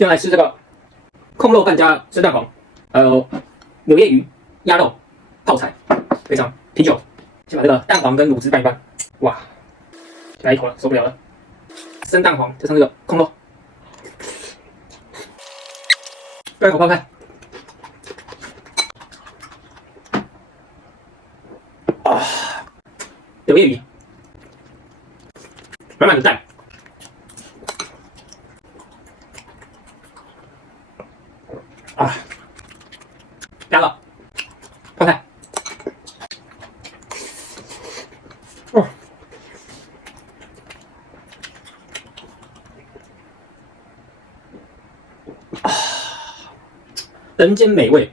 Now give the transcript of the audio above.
接下来吃这个控肉饭加生蛋黄，还有柳叶鱼、鸭肉、泡菜，非常啤酒。先把这个蛋黄跟卤汁拌一拌，哇，来一口了，受不了了。生蛋黄加上这个控肉，再一口泡菜。啊，柳叶鱼，满满的蛋。啊，鸭肉，泡菜。哦，啊，人间美味。